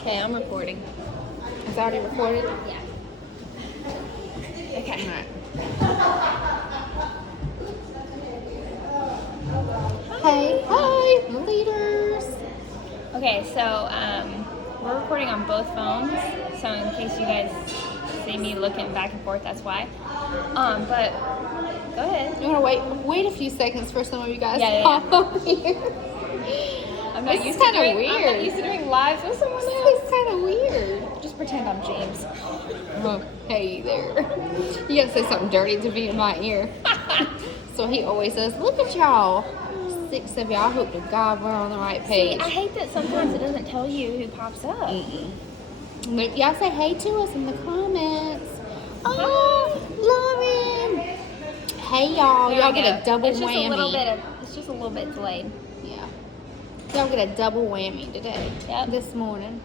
Okay, I'm recording. It's already recorded? Yeah. Okay. Alright. Hi, leaders. Okay, so we're recording on both phones, so in case you guys see me looking back and forth, that's why. But go ahead. You want to wait a few seconds for some of you guys to Yeah. pop over here. I'm not This used is to kinda doing. weird. I'm not used to doing lives with someone This else. is kind of weird. Just pretend I'm James. Oh, hey there. You gotta say something dirty to be in my ear. So he always says, look at y'all. 6 of y'all. I hope to God we're on the right See, page. I hate that sometimes it doesn't tell you who pops up. Y'all say hey to us in the comments. Oh, Lauren. Hey y'all. There Y'all we get a go. double It's just whammy. It's just a little bit delayed. Yeah. Y'all get a double whammy today. Yep. This morning.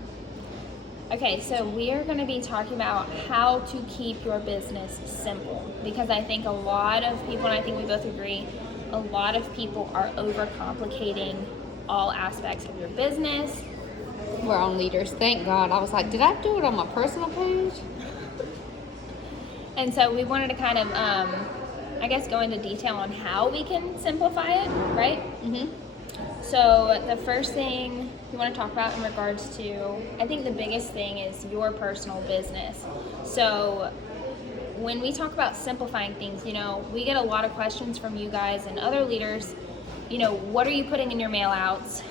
Okay, so we are going to be talking about how to keep your business simple, because I think a lot of people, and I think we both agree, a lot of people are overcomplicating all aspects of your business. We're on leaders. Thank God. I was like, did I do it on my personal page? And so we wanted to kind of, I guess, go into detail on how we can simplify it, right? Mm-hmm. So the first thing we want to talk about in regards to, I think the biggest thing is your personal business. So when we talk about simplifying things, we get a lot of questions from you guys and other leaders. What are you putting in your mail outs?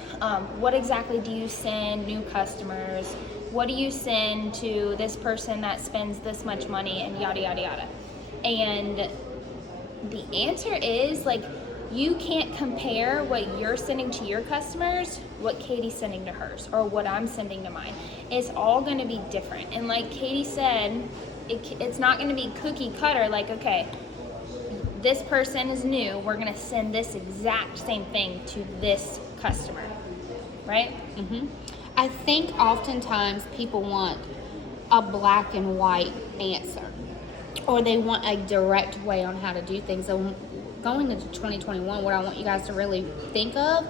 What exactly do you send new customers? What do you send to this person that spends this much money, and yada, yada, yada. And the answer is, you can't compare what you're sending to your customers, what Katie's sending to hers, or what I'm sending to mine. It's all going to be different. And like Katie said, it's not going to be cookie cutter, okay, this person is new, we're going to send this exact same thing to this customer, right? Mm-hmm. I think oftentimes people want a black and white answer, or they want a direct way on how to do things. So going into 2021, what I want you guys to really think of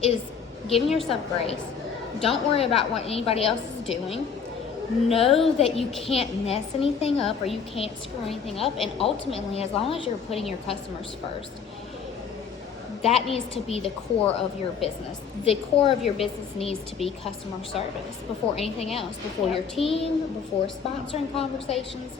is giving yourself grace. Don't worry about what anybody else is doing. Know that you can't mess anything up or you can't screw anything up. And ultimately, as long as you're putting your customers first, that needs to be the core of your business. The core of your business needs to be customer service before anything else, before your team, before sponsoring conversations.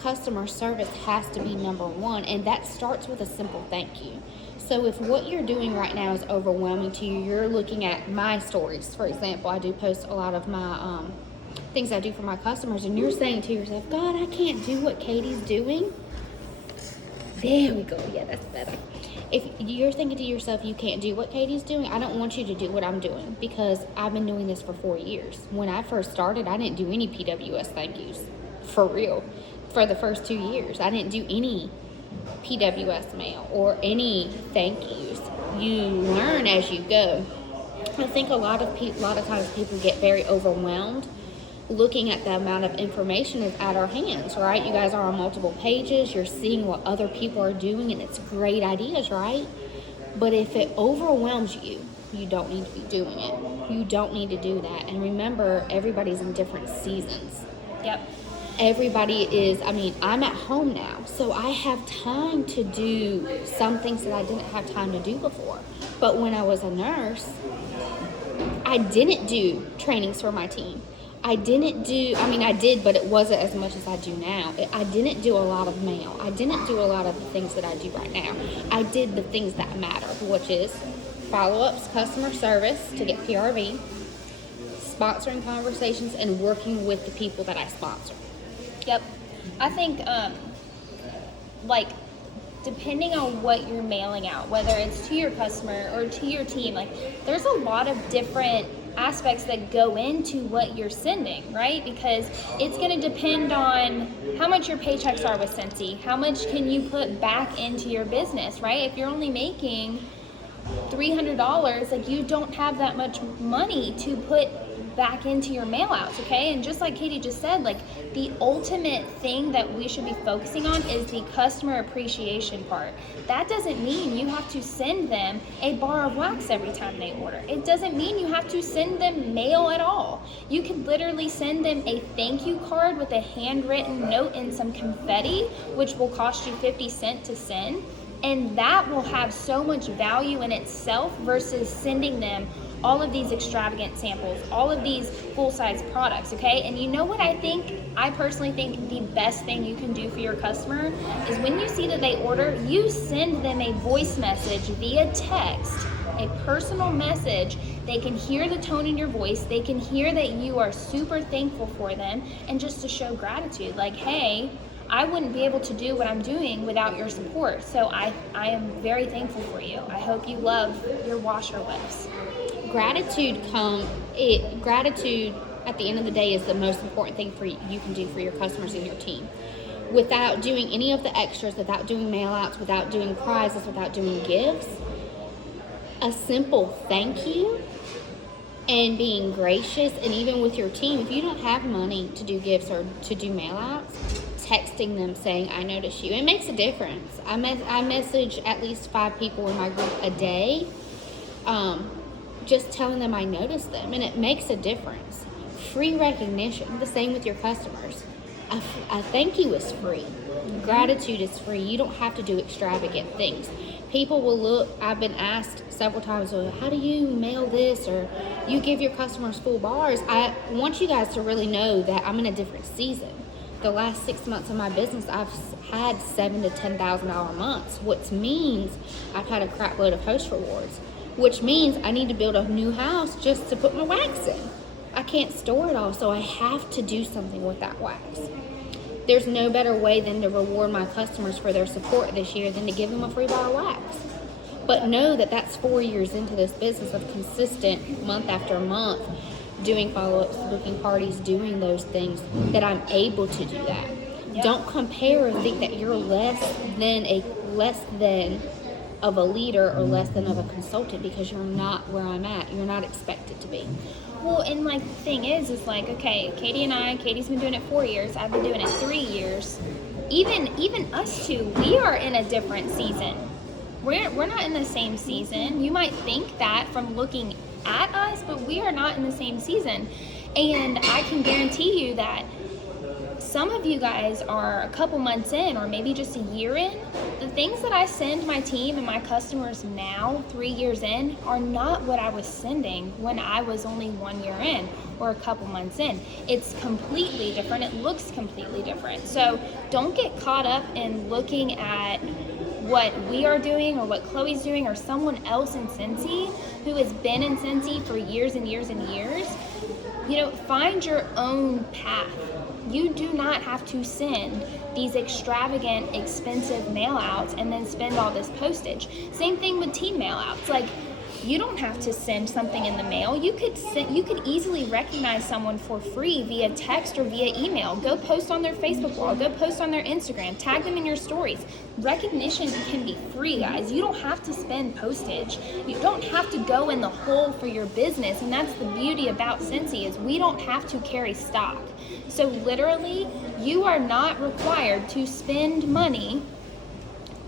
Customer service has to be number one, and that starts with a simple thank you. So if what you're doing right now is overwhelming to you, you're looking at my stories, for example. I do post a lot of my things I do for my customers, and you're saying to yourself, God, I can't do what Katie's doing. There we go. Yeah, that's better. If you're thinking to yourself, you can't do what Katie's doing, I don't want you to do what I'm doing, because I've been doing this for 4 years. When I first started, I didn't do any PWS thank yous. For real. For the first 2 years, I didn't do any PWS mail or any thank yous. You learn as you go. I think a lot of times people get very overwhelmed looking at the amount of information is at our hands, right? You guys are on multiple pages. You're seeing what other people are doing, and it's great ideas, right? But if it overwhelms you, you don't need to be doing it. You don't need to do that. And remember, everybody's in different seasons. Yep. Everybody is, I'm at home now, so I have time to do some things that I didn't have time to do before. But when I was a nurse, I didn't do trainings for my team. I did, but it wasn't as much as I do now. I didn't do a lot of mail. I didn't do a lot of the things that I do right now. I did the things that matter, which is follow-ups, customer service to get PRV, sponsoring conversations, and working with the people that I sponsor. Yep. I think, depending on what you're mailing out, whether it's to your customer or to your team, there's a lot of different aspects that go into what you're sending, right? Because it's going to depend on how much your paychecks are with Scentsy, how much can you put back into your business, right? If you're only making $300, like you don't have that much money to put back into your mail outs, okay? And just like Katie just said, like the ultimate thing that we should be focusing on is the customer appreciation part. That doesn't mean you have to send them a bar of wax every time they order. It doesn't mean you have to send them mail at all. You could literally send them a thank you card with a handwritten note and some confetti, which will cost you 50 cents to send. And that will have so much value in itself versus sending them all of these extravagant samples, all of these full-size products, okay? And you know what I personally think the best thing you can do for your customer is when you see that they order, you send them a voice message via text, a personal message. They can hear the tone in your voice. They can hear that you are super thankful for them, and just to show gratitude, like, hey, I wouldn't be able to do what I'm doing without your support. So I am very thankful for you. I hope you love your washer whips. Gratitude at the end of the day is the most important thing you can do for your customers and your team. Without doing any of the extras, without doing mail outs, without doing prizes, without doing gifts, a simple thank you and being gracious, and even with your team, if you don't have money to do gifts or to do mail outs, texting them saying, I notice you. It makes a difference. I message at least 5 people in my group a day, just telling them I notice them, and it makes a difference. Free recognition, the same with your customers. A thank you is free. Gratitude is free. You don't have to do extravagant things. People will look, I've been asked several times, well, how do you mail this, or you give your customers full bars? I want you guys to really know that I'm in a different season. The last 6 months of my business, I've had $7,000 to $10,000 months, which means I've had a crap load of host rewards, which means I need to build a new house just to put my wax in. I can't store it all, so I have to do something with that wax. There's no better way than to reward my customers for their support this year than to give them a free bar of wax. But know that that's 4 years into this business of consistent, month after month, doing follow-ups, booking parties, doing those things, that I'm able to do that. Yep. Don't compare or think that you're less than of a leader or less than of a consultant, because you're not where I'm at. You're not expected to be. Well, and like the thing is like, okay, Katie's been doing it 4 years. I've been doing it 3 years. Even us two, we are in a different season. We're not in the same season. You might think that from looking at us, but we are not in the same season. And I can guarantee you that some of you guys are a couple months in, or maybe just a year in. The things that I send my team and my customers now, 3 years in, are not what I was sending when I was only 1 year in or a couple months in. It's completely different. It looks completely different. So don't get caught up in looking at what we are doing or what Chloe's doing or someone else in Scentsy who has been in Scentsy for years and years and years. Find your own path. You do not have to send these extravagant, expensive mail outs and then spend all this postage. Same thing with team mail outs. Like, you don't have to send something in the mail. You could easily recognize someone for free via text or via email. Go post on their Facebook wall. Go post on their Instagram. Tag them in your stories. Recognition can be free, guys. You don't have to spend postage. You don't have to go in the hole for your business. And that's the beauty about Scentsy, is we don't have to carry stock. So literally, you are not required to spend money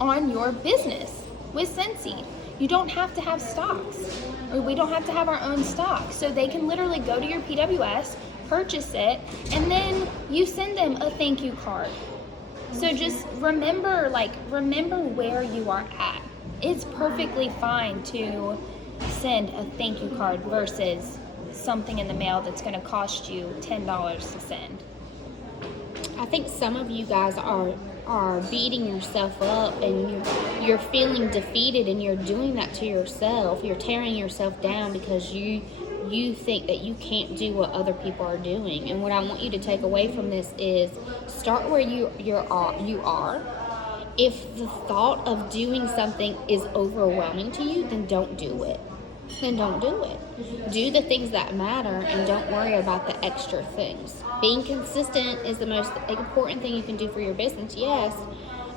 on your business with Scentsy. You don't have to have stocks, or we don't have to have our own stock. So they can literally go to your PWS, purchase it, and then you send them a thank you card. So just remember where you are at. It's perfectly fine to send a thank you card versus something in the mail that's going to cost you $10 to send. I think some of you guys are beating yourself up, and you're feeling defeated, and you're doing that to yourself. You're tearing yourself down because you think that you can't do what other people are doing. And what I want you to take away from this is start where you are. If the thought of doing something is overwhelming to you, then don't do it. Then don't do it. Do the things that matter, and don't worry about the extra things. Being consistent is the most important thing you can do for your business. Yes,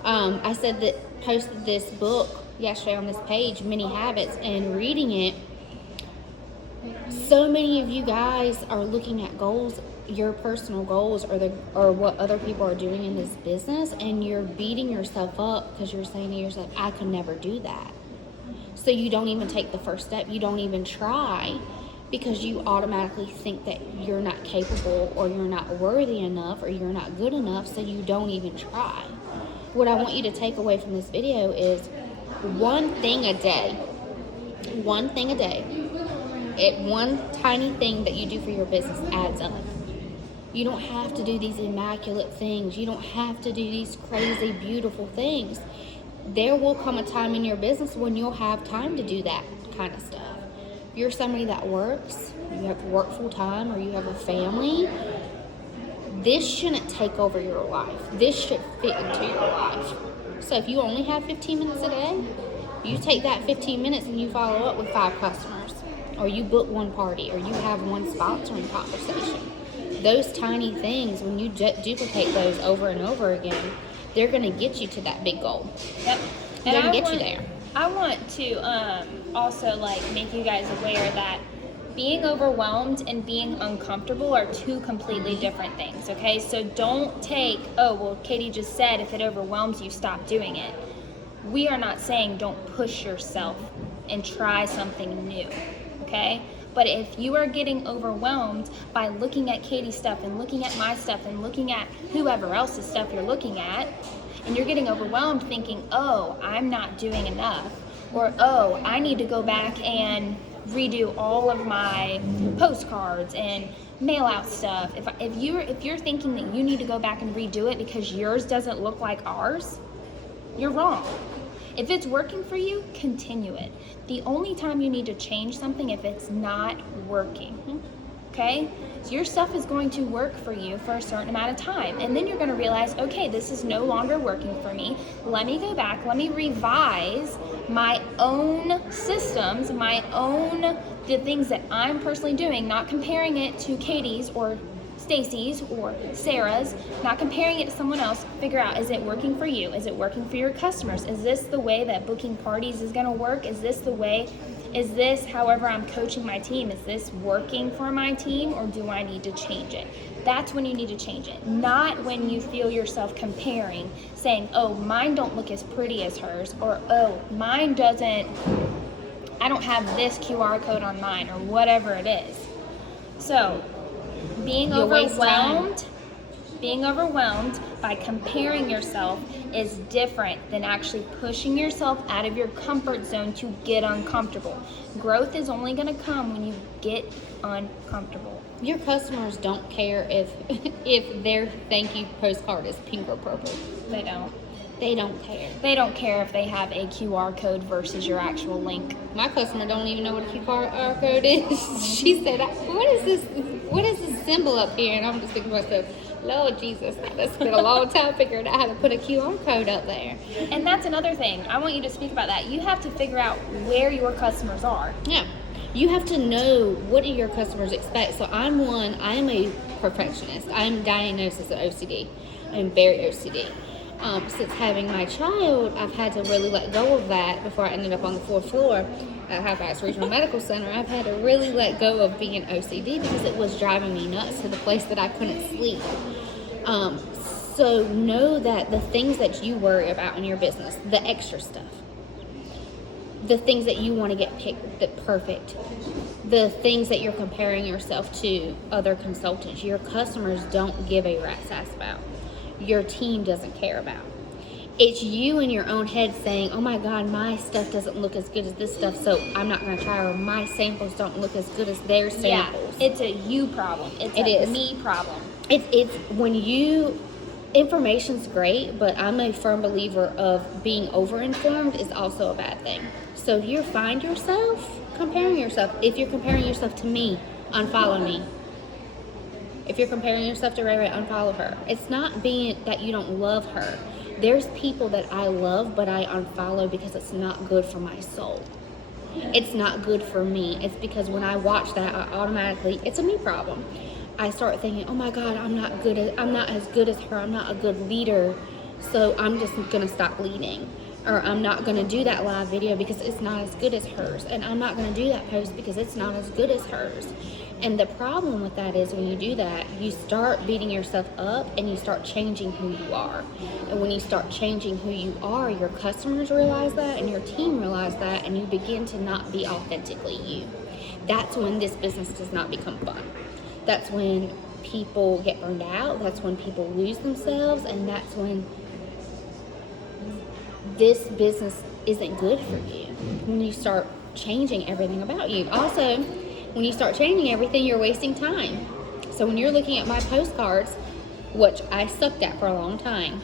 I said that, posted this book yesterday on this page, Many Habits, and reading it, so many of you guys are looking at goals, your personal goals, or what other people are doing in this business, and you're beating yourself up because you're saying to yourself, I could never do that. So you don't even take the first step. You don't even try because you automatically think that you're not capable or you're not worthy enough or you're not good enough, so you don't even try. What I want you to take away from this video is one thing a day. One thing a day. One tiny thing that you do for your business adds up. You don't have to do these immaculate things. You don't have to do these crazy, beautiful things. There will come a time in your business when you'll have time to do that kind of stuff. If you're somebody that works, you have to work full time, or you have a family, this shouldn't take over your life. This should fit into your life. So if you only have 15 minutes a day, you take that 15 minutes and you follow up with 5 customers, or you book one party, or you have one sponsoring conversation. Those tiny things, when you duplicate those over and over again, they're going to get you to that big goal. Yep. They're going to get you there. I want to also make you guys aware that being overwhelmed and being uncomfortable are 2 completely different things, okay? So don't take, oh, well, Katie just said if it overwhelms you, stop doing it. We are not saying don't push yourself and try something new, okay? But if you are getting overwhelmed by looking at Katie's stuff and looking at my stuff and looking at whoever else's stuff you're looking at, and you're getting overwhelmed thinking, oh, I'm not doing enough, or oh, I need to go back and redo all of my postcards and mail out stuff. If you're thinking that you need to go back and redo it because yours doesn't look like ours, you're wrong. If it's working for you, continue it. The only time you need to change something if it's not working, okay? So your stuff is going to work for you for a certain amount of time, and then you're going to realize, okay, this is no longer working for me. Let me go back, let me revise my own systems, the things that I'm personally doing, not comparing it to Katie's or Stacy's or Sarah's, not comparing it to someone else. Figure out, is it working for you? Is it working for your customers? Is this the way that booking parties is going to work? Is this however I'm coaching my team? Is this working for my team, or do I need to change it? That's when you need to change it, not when you feel yourself comparing, saying, oh, mine don't look as pretty as hers, or oh, I don't have this QR code on mine, or whatever it is. So being overwhelmed by comparing yourself is different than actually pushing yourself out of your comfort zone to get uncomfortable. Growth is only going to come when you get uncomfortable. Your customers don't care if their thank you postcard is pink or purple. They don't. They don't care. They don't care if they have a QR code versus your actual link. My customer don't even know what a QR code is. She said, what is this symbol up here? And I'm just thinking to myself, Lord Jesus, that's been a long time figuring out how to put a QR code up there. And that's another thing. I want you to speak about that. You have to figure out where your customers are. Yeah. You have to know what do your customers expect. So I am a perfectionist. I'm diagnosed as an OCD. I'm very OCD. Since having my child, I've had to really let go of that before I ended up on the 4th floor at Halifax Regional Medical Center. I've had to really let go of being OCD because it was driving me nuts to the place that I couldn't sleep. So know that the things that you worry about in your business, the extra stuff, the things that you want to get picked, the perfect, the things that you're comparing yourself to other consultants, your customers don't give a rat's ass about. Your team doesn't care about. It's you in your own head saying, oh my God, my stuff doesn't look as good as this stuff, so I'm not going to try, or my samples don't look as good as their samples. Yeah, it's a you problem. It's a me problem. It's when information's great, but I'm a firm believer of being over-informed is also a bad thing. So if you find yourself comparing yourself, if you're comparing yourself to me, unfollow me. If you're comparing yourself to Ray Ray, unfollow her. It's not being that you don't love her. There's people that I love, but I unfollow because it's not good for my soul. It's not good for me. It's because when I watch that, I automatically, it's a me problem. I start thinking, oh my God, I'm not as good as her. I'm not a good leader. So I'm just going to stop leading. Or I'm not going to do that live video because it's not as good as hers. And I'm not going to do that post because it's not as good as hers. And the problem with that is when you do that, you start beating yourself up and you start changing who you are. And when you start changing who you are, your customers realize that and your team realize that, and you begin to not be authentically you. That's when this business does not become fun. That's when people get burned out. That's when people lose themselves. And that's when this business isn't good for you, when you start changing everything about you. Also, when you start changing everything, you're wasting time. So when you're looking at my postcards, which I sucked at for a long time,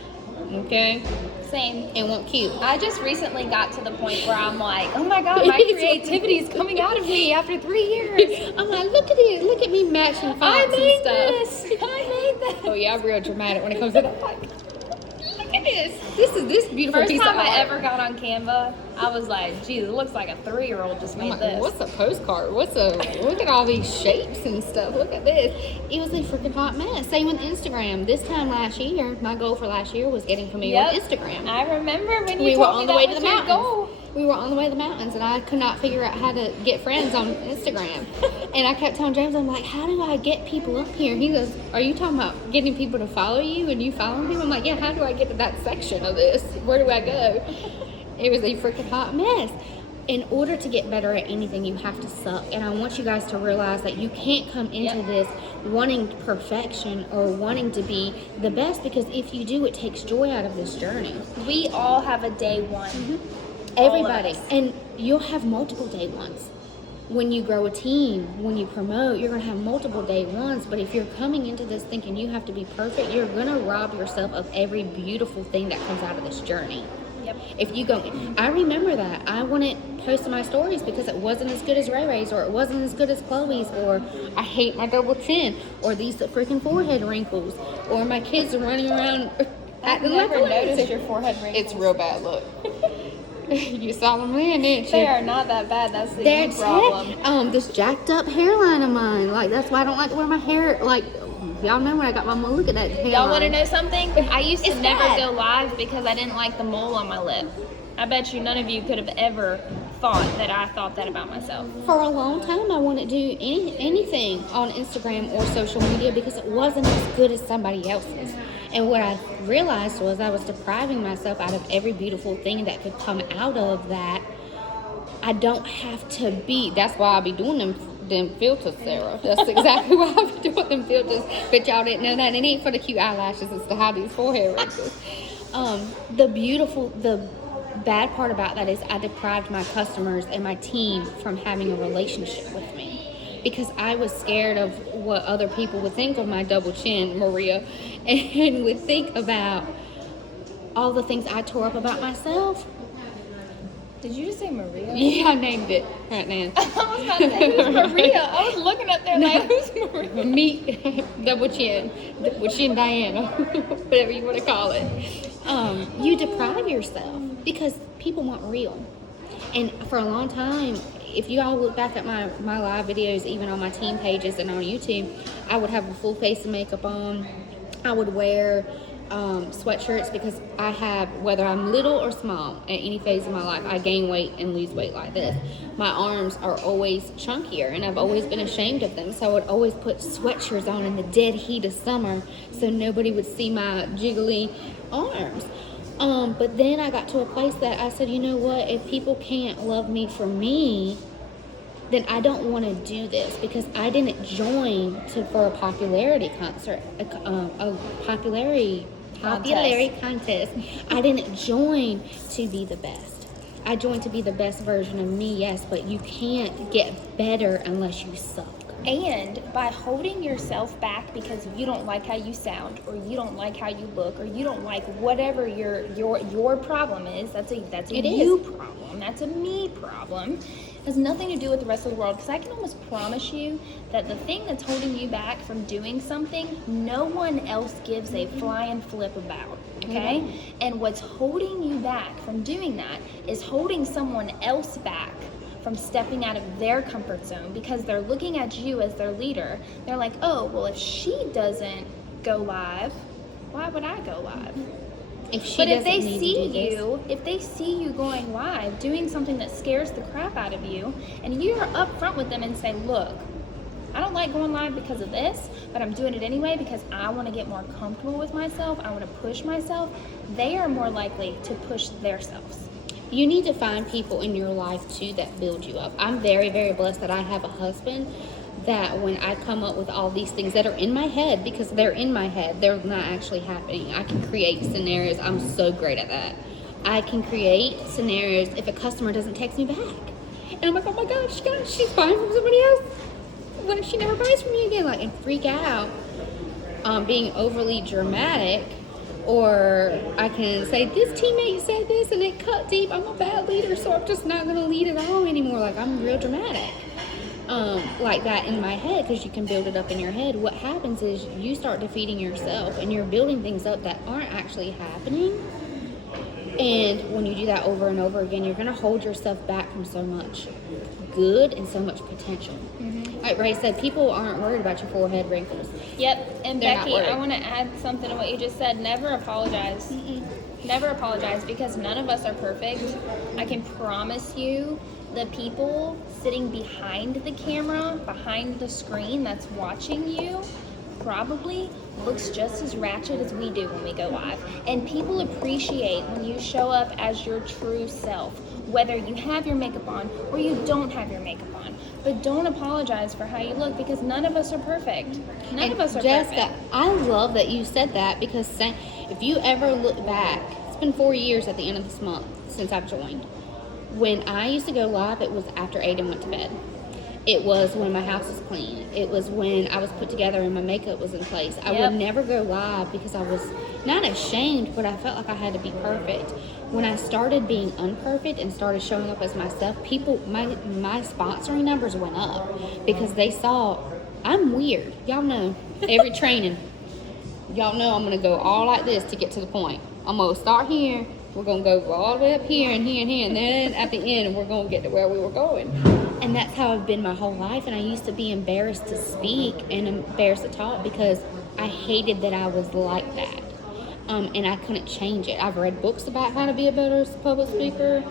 okay? Same. And weren't cute. I just recently got to the point where I'm like, oh my God, my creativity is coming out of me after 3 years. I'm like, look at it. Look at me matching fonts I made and stuff. this. I made this. Oh yeah, I'm real dramatic when it comes to that. Like, look at this. This beautiful First piece time of art. I ever got on Canva, I was like, geez, it looks like a 3-year-old just made I'm like, this. what's a postcard? Look at all these shapes and stuff. Look at this. It was a freaking hot mess. Same with Instagram. This time last year, my goal for last year was getting familiar with Instagram. I remember when We you were told on me the that way to was the your mountains. goal. We were on the way to the mountains, and I could not figure out how to get friends on Instagram. And I kept telling James, I'm like, how do I get people up here? He goes, are you talking about getting people to follow you and you following people? I'm like, yeah, how do I get to that section of this? Where do I go? It was a freaking hot mess. In order to get better at anything, you have to suck. And I want you guys to realize that you can't come into this wanting perfection or wanting to be the best, because if you do, it takes joy out of this journey. We all have a day one. Everybody. And you'll have multiple day ones. When you grow a team, when you promote, you're going to have multiple day ones. But if you're coming into this thinking you have to be perfect, you're going to rob yourself of every beautiful thing that comes out of this journey. Yep. If you go, I remember that I wouldn't post my stories because it wasn't as good as Ray Ray's, or it wasn't as good as Chloe's, or I hate my double chin, or these freaking forehead wrinkles, or my kids are running around I've acting never like noticed your forehead wrinkles. It's real bad. Look, you saw them then, didn't you? They are not that bad. That's the They're problem. this jacked up hairline of mine. Like, that's why I don't like to wear my hair. Like, y'all know when I got my mole. Look at that hairline. Y'all want to know something? I used to It's never bad. go live because I didn't like the mole on my lip. I bet you none of you could have ever thought that I thought that about myself. For a long time, I wouldn't do anything on Instagram or social media because it wasn't as good as somebody else's. And what I realized was I was depriving myself out of every beautiful thing that could come out of that. I don't have to be. That's why I be doing them filters, Sarah. That's exactly why I be doing them filters. But y'all didn't know that. It ain't for the cute eyelashes. It's to hide these forehead wrinkles. The bad part about that is I deprived my customers and my team from having a relationship with me because I was scared of what other people would think of my double chin, Maria, and would think about all the things I tore up about myself. Did you just say Maria? Yeah, I named it right now. I was about to say, who's Maria? I was looking up there like, who's Maria? Meet double chin Diana, whatever you want to call it. You deprive yourself because people want real. And for a long time, if you all look back at my live videos, even on my team pages and on YouTube, I would have a full face of makeup on. I would wear sweatshirts because I have, whether I'm little or small, at any phase of my life, I gain weight and lose weight like this. My arms are always chunkier, and I've always been ashamed of them, so I would always put sweatshirts on in the dead heat of summer so nobody would see my jiggly arms. But then I got to a place that I said, you know what, if people can't love me for me, then I don't want to do this, because I didn't join for a popularity concert, a popularity contest. I didn't join to be the best. I joined to be the best version of me, yes, but you can't get better unless you suck. And by holding yourself back because you don't like how you sound, or you don't like how you look, or you don't like whatever your problem is, that's a you problem. That's a me problem. It has nothing to do with the rest of the world, because I can almost promise you that the thing that's holding you back from doing something, no one else gives a flying flip about. Okay? Mm-hmm. And what's holding you back from doing that is holding someone else back from stepping out of their comfort zone, because they're looking at you as their leader. They're like, oh, well, if she doesn't go live, why would I go live? If she But if doesn't they need see to do this, you, if they see you going live, doing something that scares the crap out of you, and you're upfront with them and say, look, I don't like going live because of this, but I'm doing it anyway because I want to get more comfortable with myself. I want to push myself. They are more likely to push themselves. you need to find people in your life too that build you up. I'm very, very blessed that I have a husband that when I come up with all these things that are in my head, because they're in my head, they're not actually happening. I can create scenarios. I'm so great at that. I can create scenarios if a customer doesn't text me back. And I'm like, oh my gosh, she's buying from somebody else. What if she never buys from me again? Like, and freak out, being overly dramatic. Or I can say, this teammate said this and it cut deep. I'm a bad leader, so I'm just not going to lead it all anymore. Like, I'm real dramatic. Like that in my head, because you can build it up in your head. What happens is you start defeating yourself and you're building things up that aren't actually happening. And when you do that over and over again, you're going to hold yourself back from so much good and so much potential. Mm-hmm. Like Ray said, people aren't worried about your forehead wrinkles. Yep. And They're Becky, I want to add something to what you just said. Never apologize. Mm-mm. Never apologize, because none of us are perfect. I can promise you, the people sitting behind the camera, behind the screen that's watching you, probably looks just as ratchet as we do when we go live. And people appreciate when you show up as your true self, whether you have your makeup on or you don't have your makeup on. But don't apologize for how you look, because none of us are perfect. None of us are Jessica, perfect. I love that you said that, because if you ever look back, it's been 4 years at the end of this month since I've joined. When I used to go live, it was after Aiden went to bed. It was when my house was clean. It was when I was put together and my makeup was in place. I would never go live because I was not ashamed, but I felt like I had to be perfect. When I started being unperfect and started showing up as myself, people, my sponsoring numbers went up because they saw I'm weird. Y'all know every training. Y'all know I'm going to go all like this to get to the point. I'm going to start here. We're going to go all the way up here and here and here. And then at the end, we're going to get to where we were going. And that's how I've been my whole life. And I used to be embarrassed to speak and embarrassed to talk because I hated that I was like that. And I couldn't change it. I've read books about how to be a better public speaker.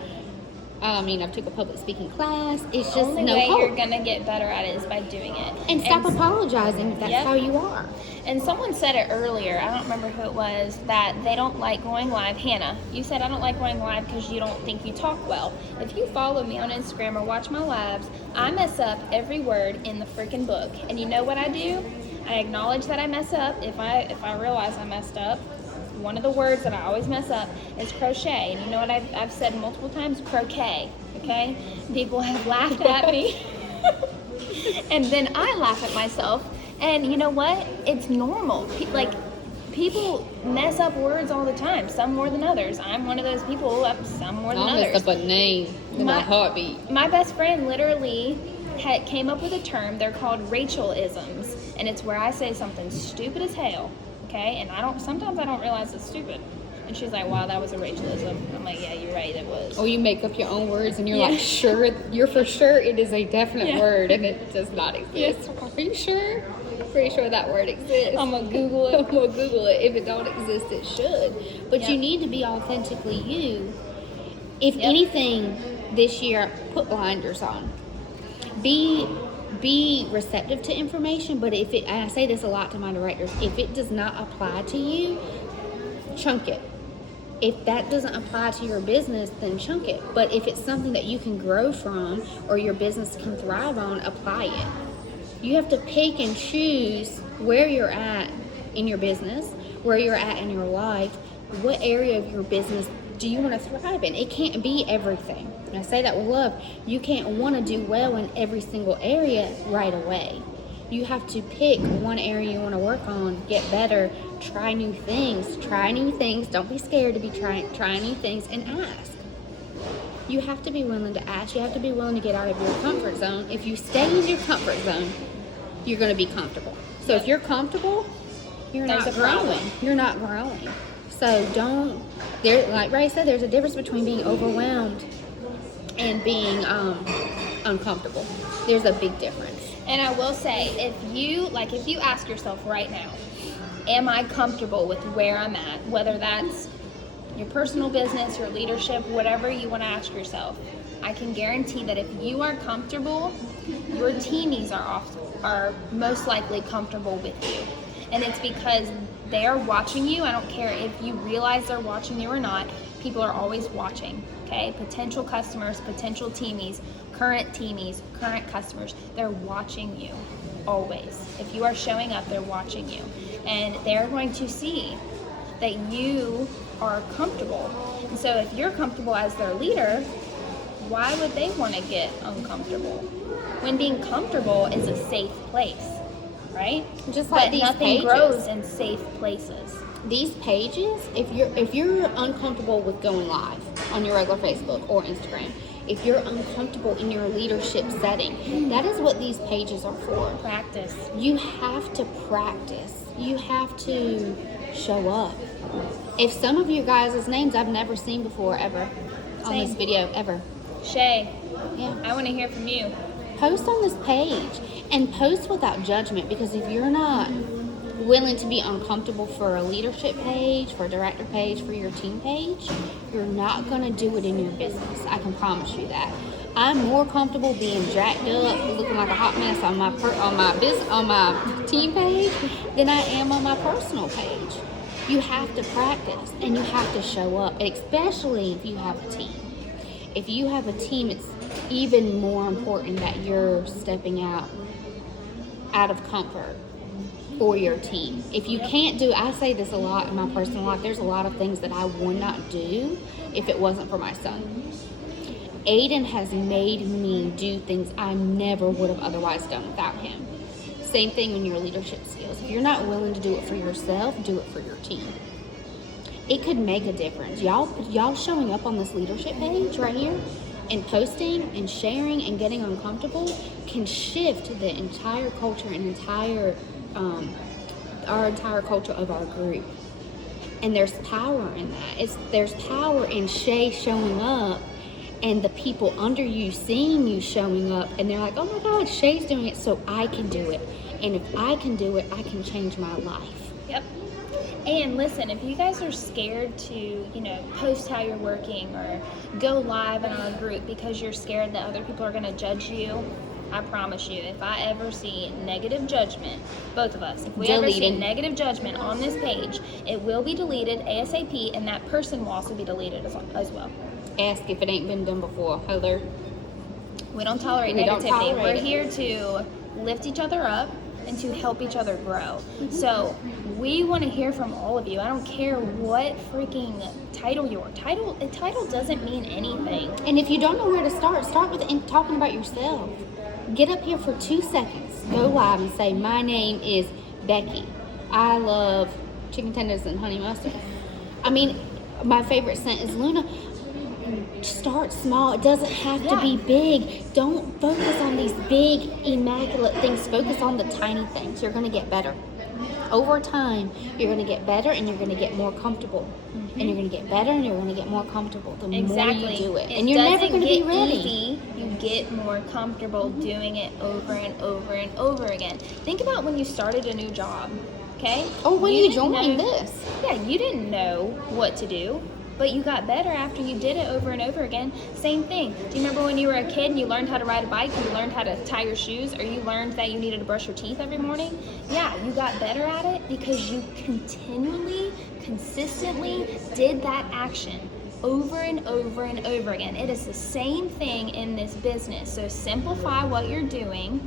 I've took a public speaking class. It's just only no way hope. you're going to get better at it is by doing it. And stop apologizing if that's how you are. And someone said it earlier, I don't remember who it was, that they don't like going live. Hannah, you said I don't like going live because you don't think you talk well. If you follow me on Instagram or watch my lives, I mess up every word in the freaking book. And you know what I do? I acknowledge that I mess up if I realize I messed up. One of the words that I always mess up is crochet. And you know what I've said multiple times? Croquet, okay? People have laughed at me. And then I laugh at myself. And you know what? It's normal. People mess up words all the time, some more than others. I'm one of those people, some more than others. I messed up a name in my heartbeat. My best friend literally came up with a term. They're called Rachel-isms. And it's where I say something stupid as hell. Okay, and sometimes I don't realize it's stupid. And she's like, wow, that was a Rachel-ism. I'm like, yeah, you're right, it was. Or you make up your own words and you're like, sure, you're for sure it is a definite word and it does not exist. Are you sure? Pretty sure that word exists. I'm gonna Google it. I'm gonna Google it. If it don't exist, it should. But you need to be authentically you. If anything, this year, put blinders on. Be receptive to information, but and I say this a lot to my directors, if it does not apply to you, chunk it. If that doesn't apply to your business, then chunk it. But if it's something that you can grow from or your business can thrive on, apply it. You have to pick and choose where you're at in your business, where you're at in your life, what area of your business do you want to thrive in. It can't be everything. And I say that with love. You can't want to do well in every single area right away. You have to pick one area you want to work on, get better, try new things. Don't be scared to be trying new things, and ask. You have to be willing to ask. You have to be willing to get out of your comfort zone. If you stay in your comfort zone, you're going to be comfortable. So if you're comfortable, you're not growing. You're not growing. So like Ray said, there's a difference between being overwhelmed and being uncomfortable. There's a big difference. And I will say, if you ask yourself right now, am I comfortable with where I'm at? Whether that's your personal business, your leadership, whatever you want to ask yourself, I can guarantee that if you are comfortable, your teamies are most likely comfortable with you. And it's because they are watching you. I don't care if you realize they're watching you or not. People are always watching, okay? Potential customers, potential teamies, current customers, they're watching you always. If you are showing up, they're watching you. And they're going to see that you are comfortable. And so if you're comfortable as their leader, why would they want to get uncomfortable? When being comfortable is a safe place, right? Just like but these nothing pages. grows in safe places. These pages, if you're uncomfortable with going live on your regular Facebook or Instagram, if you're uncomfortable in your leadership setting, that is what these pages are for. Practice. You have to practice. You have to show up. If some of you guys' names I've never seen before ever on this video, ever. Shay, Yeah. I want to hear from you. Post on this page and post without judgment, because if you're not willing to be uncomfortable for a leadership page, for a director page, for your team page, you're not going to do it in your business. I can promise you that. I'm more comfortable being jacked up, looking like a hot mess on my team page than I am on my personal page. You have to practice and you have to show up, especially if you have a team. If you have a team, it's even more important that you're stepping out of comfort for your team. If you can't do, I say this a lot in my personal life, there's a lot of things that I would not do if it wasn't for my son. Aiden has made me do things I never would have otherwise done without him. Same thing in your leadership skills. If you're not willing to do it for yourself, do it for your team. It could make a difference. Y'all showing up on this leadership page right here and posting and sharing and getting uncomfortable can shift the entire culture and our entire culture of our group. And there's power in that. There's power in Shay showing up and the people under you seeing you showing up, and they're like, oh my God, Shay's doing it, so I can do it. And if I can do it, I can change my life. Yep. And listen, if you guys are scared to, post how you're working or go live in our group because you're scared that other people are going to judge you, I promise you, if I ever see negative judgment, both of us, if we ever see negative judgment on this page, it will be deleted ASAP, and that person will also be deleted as well. Ask if it ain't been done before. Heather. We don't tolerate negativity. We're here to lift each other up and to help each other grow. Mm-hmm. So we want to hear from all of you. I don't care what freaking title you're. A title doesn't mean anything. And if you don't know where to start with talking about yourself. Get up here for 2 seconds. Go live and say, my name is Becky. I love chicken tenders and honey mustard. I mean, my favorite scent is Luna. Start small. It doesn't have to be big. Don't focus on these big, immaculate things. Focus on the tiny things. You're going to get better. Over time, you're going to get better and you're going to get more comfortable. Mm-hmm. And you're going to get better and you're going to get more comfortable the more you do it. And you're never going to be ready. Easy. You get more comfortable doing it over and over and over again. Think about when you started a new job, okay? Or when you joined this. Yeah, you didn't know what to do. But you got better after you did it over and over again. Same thing. Do you remember when you were a kid and you learned how to ride a bike, you learned how to tie your shoes, or you learned that you needed to brush your teeth every morning? Yeah, you got better at it because you consistently did that action over and over and over again. It is the same thing in this business. So simplify what you're doing.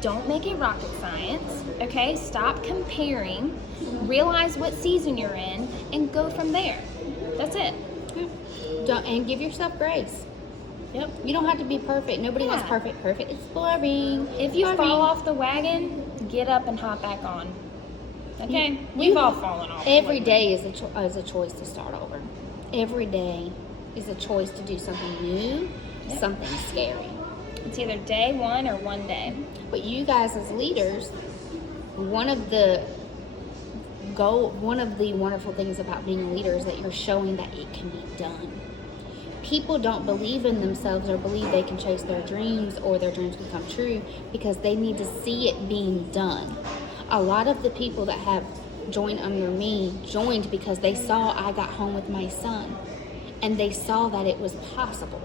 Don't make it rocket science, okay? Stop comparing. Realize what season you're in and go from there. That's it. And give yourself grace. Yep. You don't have to be perfect. Nobody wants perfect. Perfect. It's boring. If you fall off the wagon, get up and hop back on. Okay? We've all fallen off. Every day is a choice to start over. Every day is a choice to do something new, something scary. It's either day one or one day. But you guys as leaders, one of the wonderful things about being a leader is that you're showing that it can be done. People don't believe in themselves or believe they can chase their dreams or their dreams can come true because they need to see it being done. A lot of the people that have join under me joined because they saw I got home with my son and they saw that it was possible.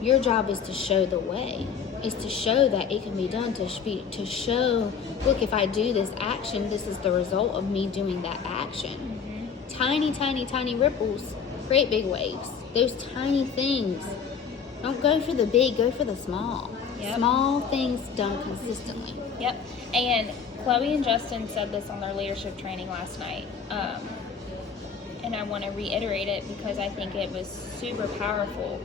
Your job is to show the way, is to show that it can be done, to show, look, if I do this action, this is the result of me doing that action. Tiny, tiny, tiny ripples create big waves. Those tiny things. Don't go for the big, go for the small. Yep. Small things done consistently. Yep. And Chloe and Justin said this on their leadership training last night. And I want to reiterate it because I think it was super powerful.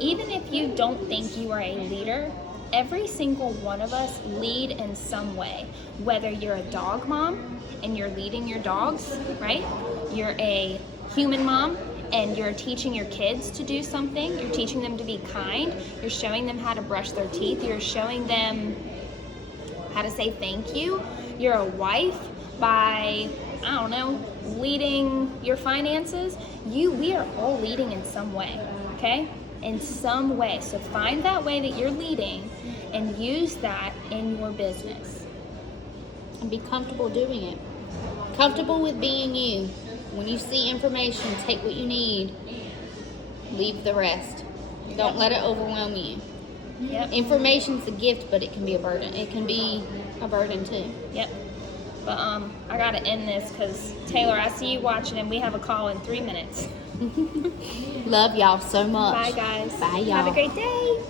Even if you don't think you are a leader, every single one of us lead in some way. Whether you're a dog mom and you're leading your dogs, right? You're a human mom and you're teaching your kids to do something. You're teaching them to be kind. You're showing them how to brush their teeth. You're showing them how to say thank you. You're a wife by, I don't know, leading your finances. We are all leading in some way, okay? In some way. So find that way that you're leading and use that in your business. And be comfortable doing it. Comfortable with being you. When you see information, take what you need. Leave the rest. Don't let it overwhelm you. Yep. Information's a gift, but it can be a burden. It can be a burden too. Yep. But I gotta end this because Taylor, I see you watching and we have a call in 3 minutes. Love y'all so much. Bye guys. Bye y'all. Have a great day.